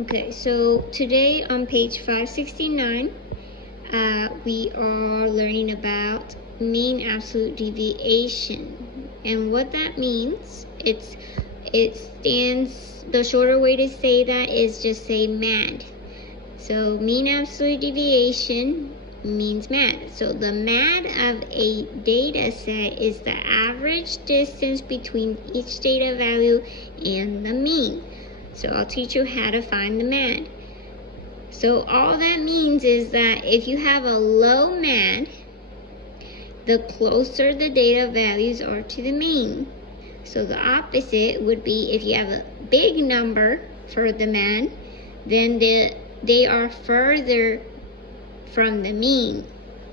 Okay, so today on page 569, we are learning about mean absolute deviation. And what that means, it stands, the shorter way to say that is just say MAD. So mean absolute deviation means MAD. So the MAD of a data set is the average distance between each data value and the mean. So I'll teach you how to find the MAD. So all that means is that if you have a low MAD, the closer the data values are to the mean. So the opposite would be if you have a big number for the MAD, then they are further from the mean.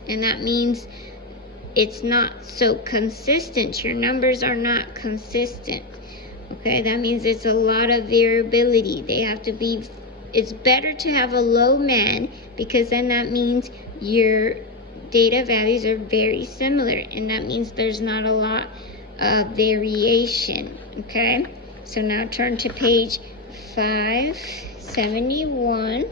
And that means it's not so consistent. Your numbers are not consistent. Okay, that means it's a lot of variability. It's better to have a low MAD because then that means your data values are very similar, and that means there's not a lot of variation. Okay, so now turn to page 571.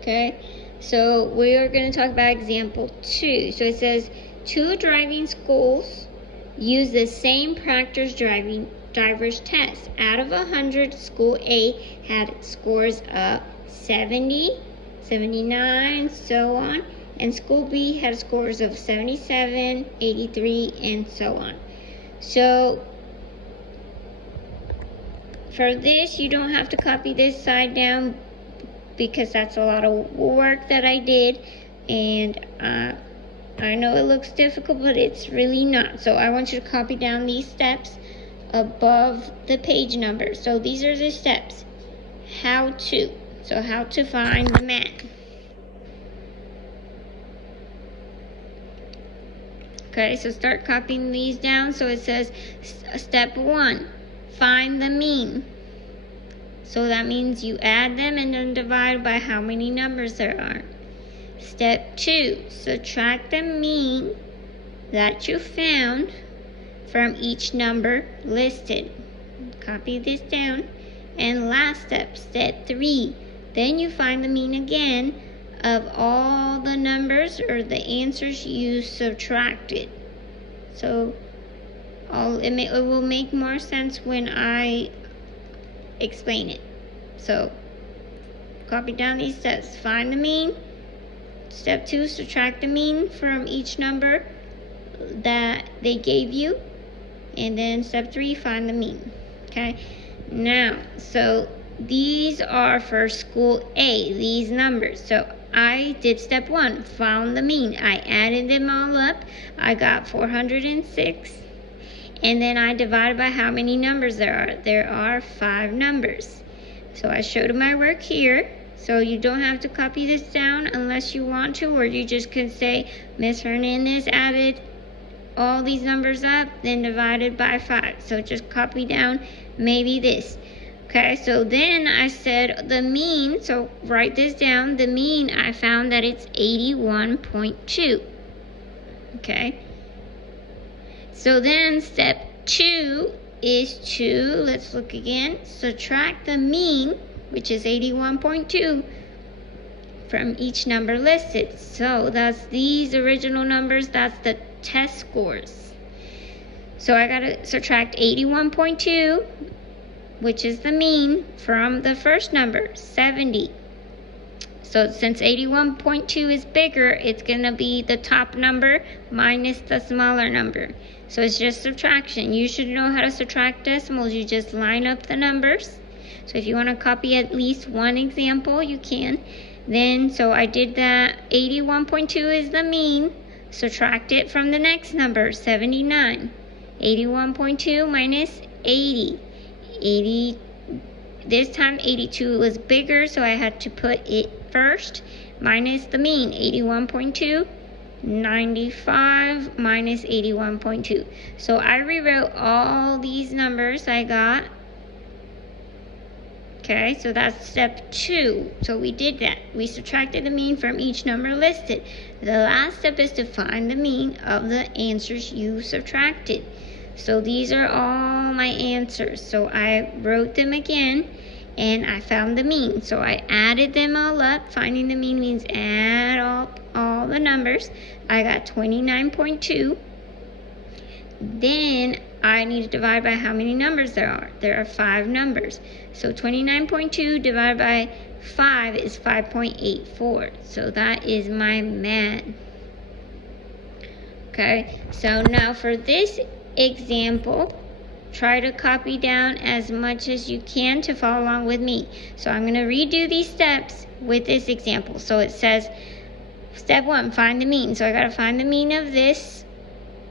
Okay, so we are going to talk about example 2. So it says 2 driving schools use the same practice driver's test. Out of 100, school A had scores of 70, 79, so on, and school B had scores of 77, 83, and so on. So for this, you don't have to copy this side down because that's a lot of work that I did, and I know it looks difficult, but it's really not. So I want you to copy down these steps above the page number. So these are the steps. How to. So how to find the MAD. Okay, so start copying these down. So it says step 1, find the mean. So that means you add them and then divide by how many numbers there are. Step 2, subtract the mean that you found from each number listed. Copy this down. And last step, step 3, then you find the mean again of all the numbers or the answers you subtracted. So it will make more sense when I explain it. So copy down these steps. Find the mean. Step 2, subtract the mean from each number that they gave you. And then step 3, find the mean. Okay. Now, so these are for school A, these numbers. So I did step 1, found the mean. I added them all up. I got 406. And then I divided by how many numbers there are. There are 5 numbers. So I showed my work here. So you don't have to copy this down unless you want to, or you just could say, Ms. Hernandez added all these numbers up, then divided by 5. So just copy down maybe this. Okay, so then I said the mean, so write this down. The mean, I found that it's 81.2. Okay. So then step 2 is to, let's look again, subtract the mean, which is 81.2, from each number listed. So that's these original numbers, that's the test scores. So I gotta subtract 81.2, which is the mean, from the first number, 70. So since 81.2 is bigger, it's gonna be the top number minus the smaller number. So it's just subtraction. You should know how to subtract decimals. You just line up the numbers. So if you want to copy at least one example, you can. Then, so I did that. 81.2 is the mean. Subtract it from the next number, 79. 81.2 minus 80. 80. This time 82 was bigger, so I had to put it first. Minus the mean, 81.2. 95 minus 81.2. So I rewrote all these numbers I got. Okay, so that's step 2. So we did that. We subtracted the mean from each number listed. The last step is to find the mean of the answers you subtracted. So these are all my answers. So I wrote them again. and I found the mean. So I added them all up. Finding the mean means add all the numbers. I got 29.2. Then I need to divide by how many numbers there are. There are 5 numbers. So 29.2 divided by 5 is 5.84. So that is my math. Okay, so now for this example, try to copy down as much as you can to follow along with me. So I'm going to redo these steps with this example. So it says, step 1, find the mean. So I got to find the mean of this.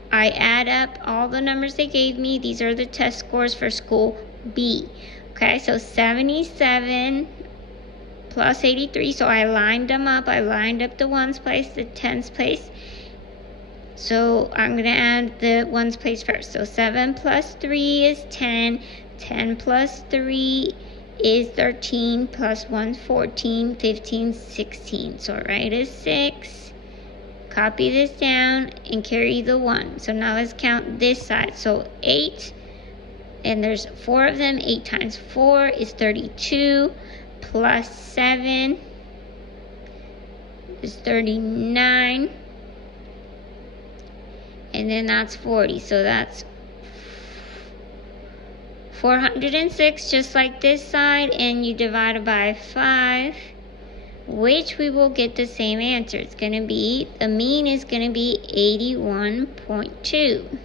I add up all the numbers they gave me. These are the test scores for school B. Okay, so 77 plus 83. So I lined them up. I lined up the ones place, the tens place. So I'm going to add the ones place first. So 7 plus 3 is 10. 10 plus 3 is 13. Plus 1 is 14. 15, 16. So I write a 6. Copy this down and carry the 1. So now let's count this side. So 8. And there's 4 of them. 8 times 4 is 32. Plus 7 is 39. And then that's 40. So that's 406, just like this side. And you divide it by 5, which we will get the same answer. It's going to be, the mean is going to be 81.2.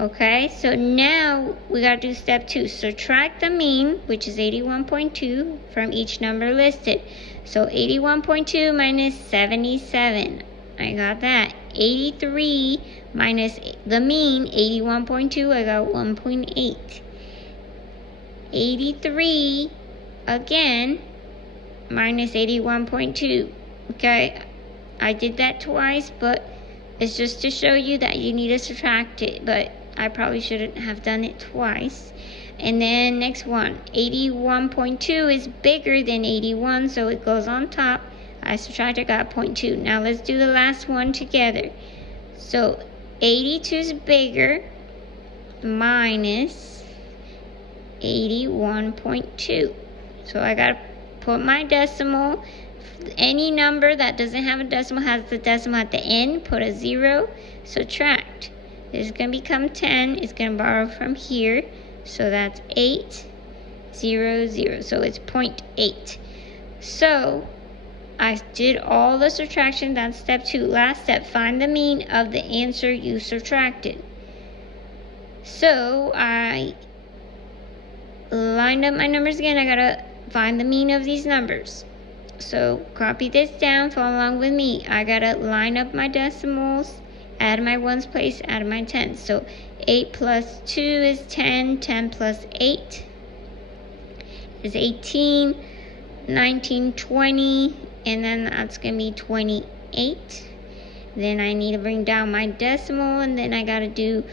Okay, so now we got to do step 2. Subtract the mean, which is 81.2, from each number listed. So 81.2 minus 77. I got that. 83 minus the mean, 81.2, I got 1.8. 83 again minus 81.2. Okay, I did that twice, but it's just to show you that you need to subtract it, but I probably shouldn't have done it twice. And then next one, 81.2 is bigger than 81, so it goes on top. I subtracted, got 0.2. Now let's do the last one together. So 82 is bigger minus 81.2. So I got to put my decimal. Any number that doesn't have a decimal has the decimal at the end. Put a 0. Subtract. This is going to become 10. It's going to borrow from here. So that's 8, 0, 0. So it's 0.8. So I did all the subtraction. That's step 2. Last step, find the mean of the answer you subtracted. So I lined up my numbers again. I gotta find the mean of these numbers. So copy this down, follow along with me. I gotta line up my decimals, add my ones place, add my tens. So 8 plus 2 is 10. 10 plus 8 is 18. 19, 20. And then that's going to be 28. Then I need to bring down my decimal, and then I got to do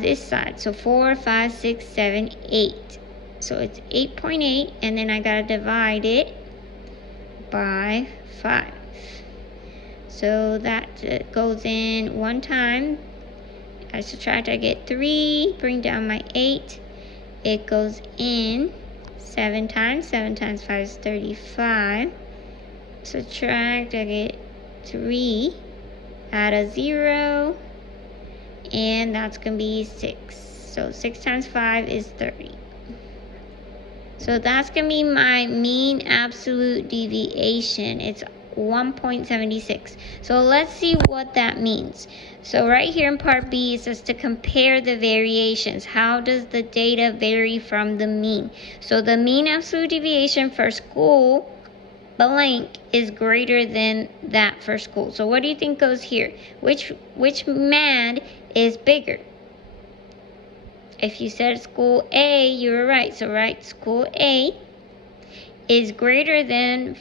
this side. So 4, 5, 6, 7, 8. So it's 8.8, and then I got to divide it by 5. So that goes in one time. I subtract, I get 3. Bring down my 8. It goes in 7 times. 7 times 5 is 35. Subtract, I get 3, add a 0, and that's going to be 6. So 6 times 5 is 30. So that's going to be my mean absolute deviation. It's 1.76. So let's see what that means. So right here in part B, it says to compare the variations. How does the data vary from the mean? So the mean absolute deviation for school blank is greater than that for school. So what do you think goes here? Which MAD is bigger? If you said school A, you were right. So write school A is greater than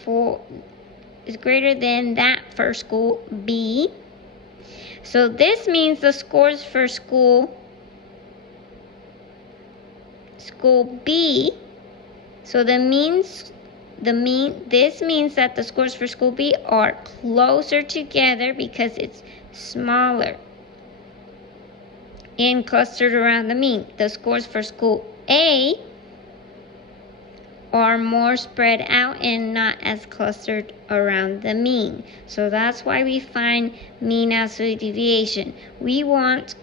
that for school B. So this means the scores for school B. So this means that the scores for school B are closer together because it's smaller and clustered around the mean. The scores for school A are more spread out and not as clustered around the mean. So that's why we find mean absolute deviation. We want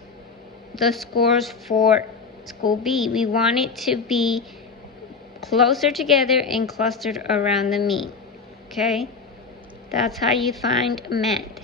the scores for school B. We want it to be closer together and clustered around the mean. Okay? That's how you find MEND.